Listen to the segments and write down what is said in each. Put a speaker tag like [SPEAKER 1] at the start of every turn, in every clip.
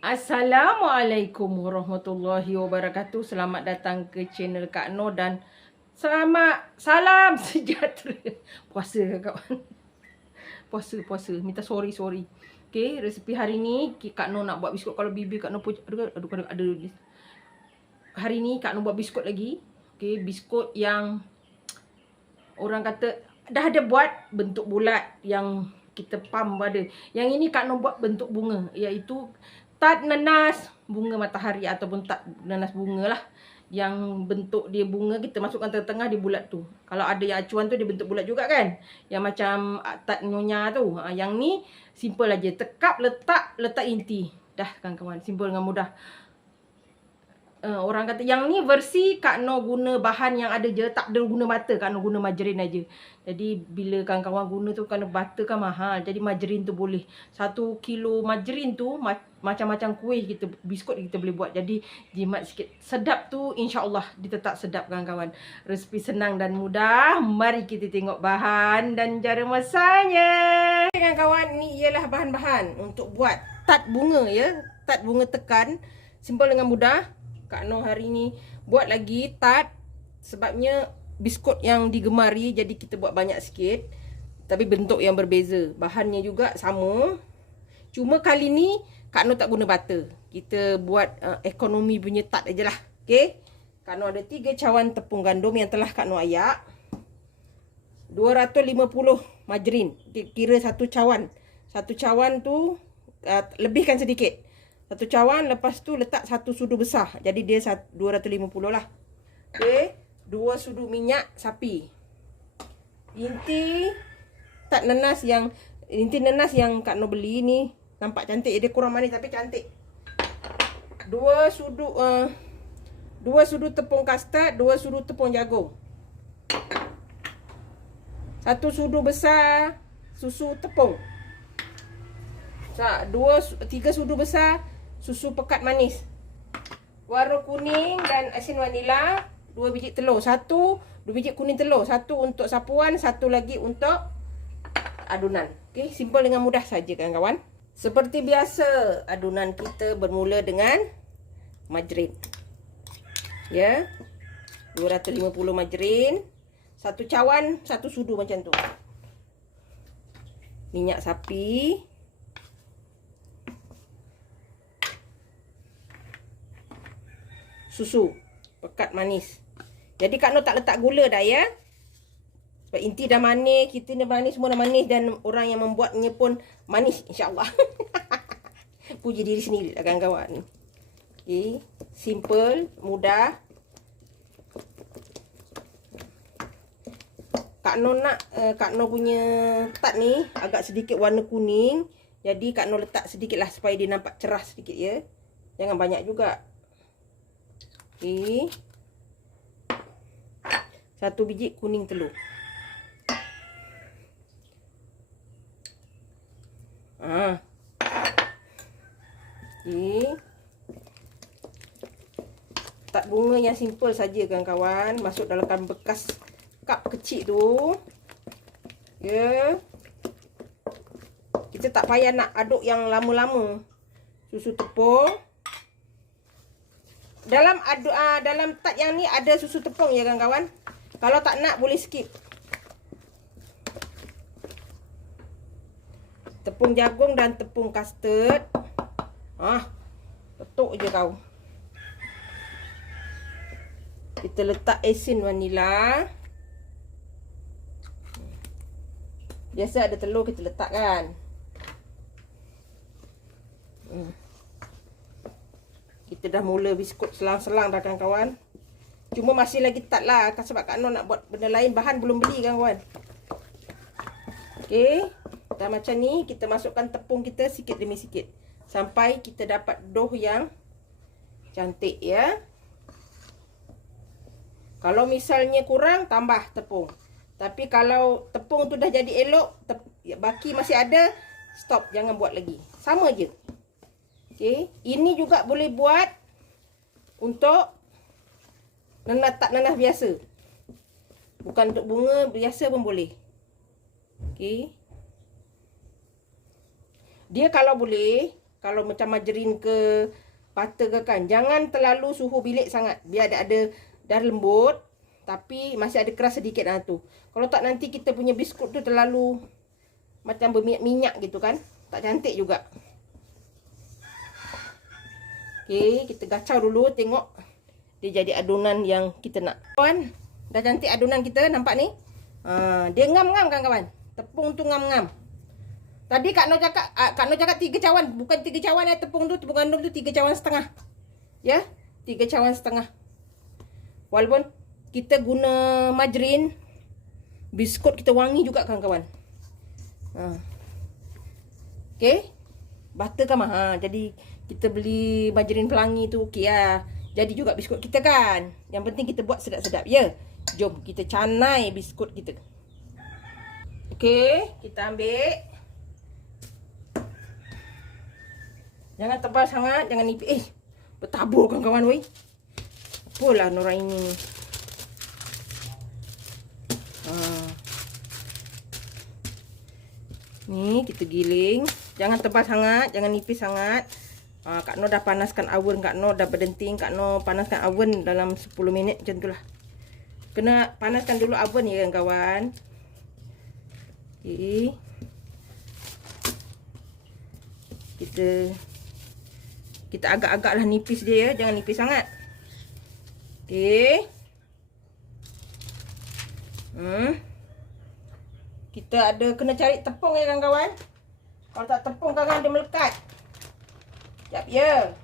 [SPEAKER 1] Assalamualaikum warahmatullahi wabarakatuh. Selamat datang ke channel Kak Noh dan selamat salam sejahtera. Puasa ke kawan? Puasa, puasa. Minta sorry, sorry. Okay, resepi hari ni Kak Noh nak buat biskut. Kalau bibir Kak Noh pujuk. Aduh, aduh, aduh, ada. Hari ni Kak Noh buat biskut lagi. Okay, biskut yang orang kata dah ada buat bentuk bulat yang kita pam pada. Yang ini Kak Noh buat bentuk bunga iaitu tat nanas bunga matahari ataupun tat nanas bunga lah yang bentuk dia bunga kita masukkan tengah-tengah di bulat tu. Kalau ada yang acuan tu dia bentuk bulat juga kan. Yang macam ah, tat nyonya tu. Ha, yang ni simple aja. Tekap letak letak inti. Dah kawan-kawan. Simple dengan mudah. Uh, orang kata yang ni versi Kak No guna bahan yang ada je tak ada guna mata Kak No guna margarin aja. Jadi bila kawan-kawan guna tu kerana butter kan mahal. Jadi margarin tu boleh. Satu kilo margarin tu macam-macam kuih kita biskut kita boleh buat. Jadi jimat sikit. Sedap tu insya-Allah dia tetap sedap kawan-kawan. Resepi senang dan mudah. Mari kita tengok bahan dan cara masaknya. Kawan-kawan ni ialah bahan-bahan untuk buat tat bunga ya. Tat bunga tekan. Simple dengan mudah. Kak Noh hari ni buat lagi tart sebabnya biskut yang digemari jadi kita buat banyak sikit tapi bentuk yang berbeza. Bahannya juga sama. Cuma kali ni Kak Noh tak guna butter. Kita buat uh, ekonomi punya tart ajalah. Okey. Kak Noh ada 3 cawan tepung gandum yang telah Kak Noh ayak. 250 margarin. Kira satu cawan. Satu cawan tu uh, lebihkan sedikit. Satu cawan lepas tu letak satu sudu besar. Jadi dia 250 lah. Okey. Dua sudu minyak sapi. Inti tak nenas yang inti nenas yang Kak No beli ni nampak cantik. Dia kurang manis tapi cantik. Dua sudu uh, dua sudu tepung kastad, dua sudu tepung jagung. Satu sudu besar susu tepung. Dua, tiga sudu besar susu pekat manis. Warna kuning dan asin vanila. Dua biji telur. Satu, dua biji kuning telur. Satu untuk sapuan, satu lagi untuk adunan. Okey, simple dengan mudah saja kawan-kawan. Seperti biasa, adunan kita bermula dengan margarin. Ya. 250 margarin. Satu cawan, satu sudu macam tu. Minyak sapi. susu pekat manis. Jadi Kak Nur tak letak gula dah ya. Sebab inti dah manis, kita dah manis, semua dah manis dan orang yang membuatnya pun manis insya-Allah. Puji diri sendiri lah kawan-kawan. Okey, simple, mudah. Kak Nur nak uh, Kak Nur punya tat ni agak sedikit warna kuning. Jadi Kak Nur letak sedikit lah supaya dia nampak cerah sedikit ya. Jangan banyak juga. Okey. Satu biji kuning telur. Okey. Tak bunga yang simple saja kawan-kawan. Masuk dalam kan bekas kap kecil tu. Ya. Yeah. Kita tak payah nak aduk yang lama-lama. Susu tepung dalam adu, uh, dalam tat yang ni ada susu tepung ya kawan-kawan. Kalau tak nak boleh skip. Tepung jagung dan tepung custard. Ah, letuk je kau. Kita letak asin vanila. Biasa ada telur kita letak kan. Hmm. Kita dah mula biskut selang-selang dah kawan-kawan. Cuma masih lagi tak lah. Sebab Kak Nur nak buat benda lain. Bahan belum beli kawan-kawan. Okey. Dah macam ni. Kita masukkan tepung kita sikit demi sikit. Sampai kita dapat doh yang cantik ya. Kalau misalnya kurang, tambah tepung. Tapi kalau tepung tu dah jadi elok, baki masih ada, stop. Jangan buat lagi. Sama je. Okey, ini juga boleh buat untuk nanas tak nanas biasa. Bukan untuk bunga biasa pun boleh. Okey. Dia kalau boleh Kalau macam margarin ke butter ke kan. Jangan terlalu suhu bilik sangat. Biar ada, ada dah lembut. Tapi masih ada keras sedikit lah tu. Kalau tak nanti kita punya biskut tu terlalu macam berminyak-minyak gitu kan. Tak cantik juga. Okay, kita gacau dulu tengok dia jadi adunan yang kita nak. Kawan, dah cantik adunan kita nampak ni. Ha, dia ngam-ngam kawan-kawan. Tepung tu ngam-ngam. Tadi Kak Noh cakap, uh, Kak Noh cakap tiga cawan. Bukan tiga cawan ya tepung tu, tepung gandum tu tiga cawan setengah. Ya, tiga cawan setengah. Walaupun kita guna margarin, biskut kita wangi juga kawan-kawan. Ha. Okay. Butter kan mahal. Jadi kita beli margarin pelangi tu okey lah. Jadi juga biskut kita kan. Yang penting kita buat sedap-sedap. Ya. Jom kita canai biskut kita. Okey. Kita ambil. Jangan tebal sangat, jangan nipis. Eh, bertabur kawan-kawan weh. Apalah Nora ini. Ha. Ni kita giling. Jangan tebal sangat, jangan nipis sangat. Ha, Kak Noh dah panaskan oven, Kak Noh dah berdenting, Kak Noh panaskan oven dalam 10 minit macam itulah. Kena panaskan dulu oven ya kawan. Okey. Kita kita agak-agaklah nipis dia ya. Jangan nipis sangat. Okey. Hmm. Kita ada kena cari tepung ya kawan-kawan. Kalau tak tepung kawan dia melekat. Sekejap ya.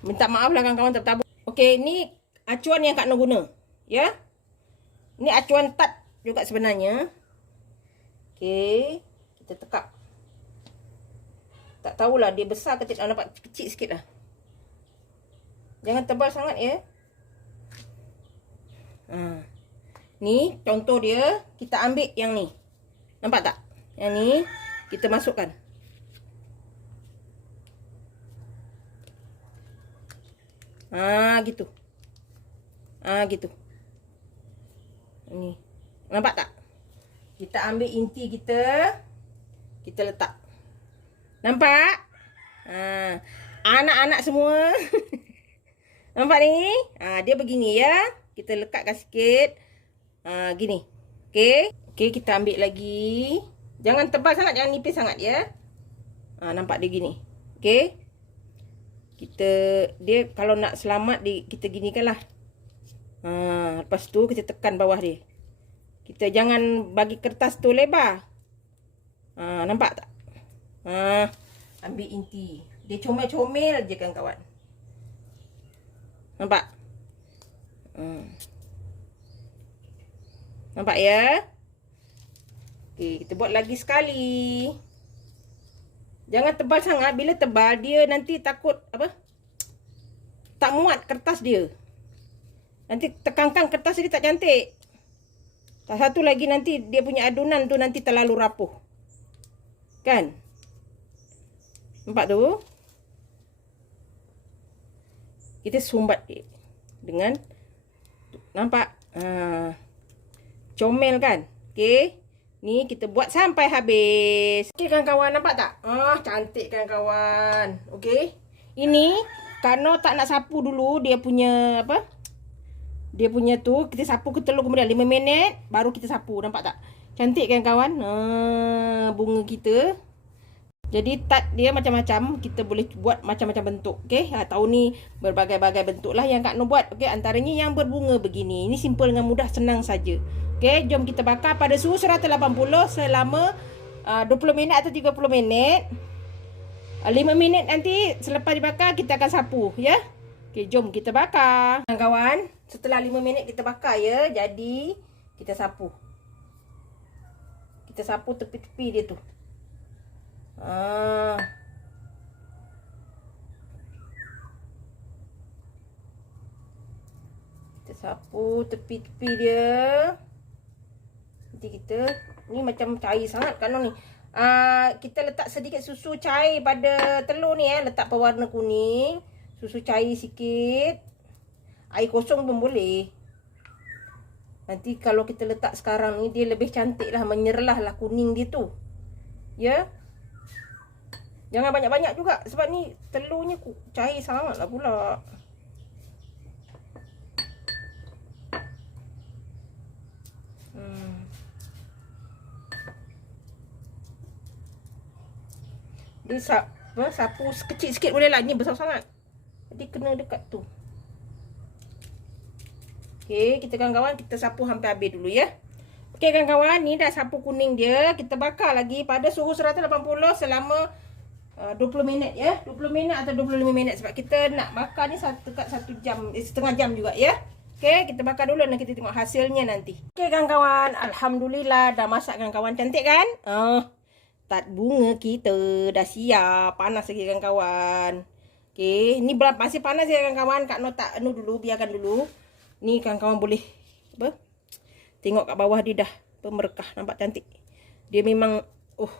[SPEAKER 1] Minta maaf lah kawan-kawan tak. Okey, ni acuan yang Kak Noh guna. Ya. Ni acuan tat juga sebenarnya. Okey. Kita tekap. Tak tahulah dia besar ke tidak nampak kecil sikit lah. Jangan tebal sangat ya. Ha. Ni contoh dia. Kita ambil yang ni. Nampak tak? Yang ni kita masukkan. Ha gitu. Ha gitu. Ni. Nampak tak? Kita ambil inti kita. Kita letak. Nampak? Ha, anak-anak semua. Nampak ni? Ha, dia begini ya. Kita lekatkan sikit. Ha, gini. Okey. Okey, kita ambil lagi. Jangan tebal sangat, jangan nipis sangat ya. Ha, nampak dia gini. Okey. Kita dia kalau nak selamat di kita ginikanlah. Ha, lepas tu kita tekan bawah dia. Kita jangan bagi kertas tu lebar. Ha, nampak tak? Ha, ambil inti. Dia comel-comel je kan kawan. Nampak? Hmm. Nampak ya? Okey, kita buat lagi sekali. Jangan tebal sangat. Bila tebal, dia nanti takut apa? Tak muat kertas dia. Nanti tekankan kertas dia tak cantik. Tak satu lagi nanti dia punya adunan tu nanti terlalu rapuh. Kan? Nampak tu? Kita sumbat dia dengan nampak ha, comel kan? Okey. Ni kita buat sampai habis. Okey kan kawan nampak tak? Ah cantik kan kawan. Okey. Ini karena tak nak sapu dulu dia punya apa? Dia punya tu kita sapu ke telur kemudian 5 minit baru kita sapu. Nampak tak? Cantik kan kawan? Ah bunga kita. Jadi tat dia macam-macam kita boleh buat macam-macam bentuk. Okey, ha, tahun ni berbagai-bagai bentuk lah yang Kak Noh buat. Okey, antaranya yang berbunga begini. Ini simple dengan mudah, senang saja. Okey, jom kita bakar pada suhu 180 selama uh, 20 minit atau 30 minit. Uh, 5 minit nanti selepas dibakar kita akan sapu, ya. Okey, jom kita bakar. Kawan-kawan, setelah 5 minit kita bakar ya. Jadi kita sapu. Kita sapu tepi-tepi dia tu. Ah. Kita sapu tepi-tepi dia. Nanti kita ni macam cair sangat kan ni. Ah, kita letak sedikit susu cair pada telur ni eh, letak pewarna kuning. Susu cair sikit. Air kosong pun boleh. Nanti kalau kita letak sekarang ni dia lebih cantik lah menyerlah lah kuning dia tu. Ya. Yeah? Jangan banyak-banyak juga sebab ni telurnya cair sangat lah pula. Hmm. Dia sap, apa, sapu kecil sikit boleh lah. Ni besar sangat. Jadi kena dekat tu. Okey, kita kawan-kawan kita sapu hampir habis dulu ya. Okey kawan-kawan, ni dah sapu kuning dia. Kita bakar lagi pada suhu 180 selama uh, 20 minit ya. 20 minit atau 25 minit sebab kita nak bakar ni satu dekat 1 jam, eh, setengah jam juga ya. Okey, kita bakar dulu dan kita tengok hasilnya nanti. Okey kawan-kawan, alhamdulillah dah masak kawan-kawan. Cantik kan? Uh, tat bunga kita dah siap. Panas lagi kawan-kawan. Okey, ni masih panas ya kawan-kawan. Kak No tak anu dulu, biarkan dulu. Ni kawan-kawan boleh apa? Tengok kat bawah dia dah pemerekah nampak cantik. Dia memang oh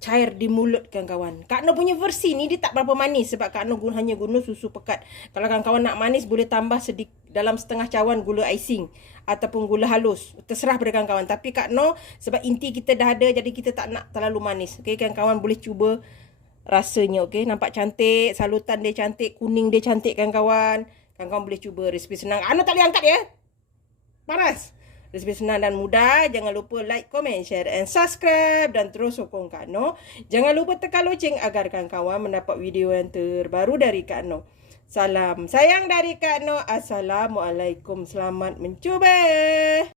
[SPEAKER 1] cair di mulut kawan-kawan. Kak No punya versi ni dia tak berapa manis sebab Kak No guna hanya guna susu pekat. Kalau kawan-kawan nak manis boleh tambah sedikit dalam setengah cawan gula icing ataupun gula halus. Terserah pada kawan-kawan. Tapi Kak No sebab inti kita dah ada jadi kita tak nak terlalu manis. Okey kawan-kawan boleh cuba rasanya okey. Nampak cantik, salutan dia cantik, kuning dia cantik kawan-kawan. Kawan-kawan boleh cuba resipi senang. Anu tak boleh angkat ya. Panas. Resipi senang dan mudah. Jangan lupa like, comment, share and subscribe. Dan terus sokong Kak No. Jangan lupa tekan loceng agar kawan-kawan mendapat video yang terbaru dari Kak No. Salam sayang dari Kak No. Assalamualaikum. Selamat mencuba.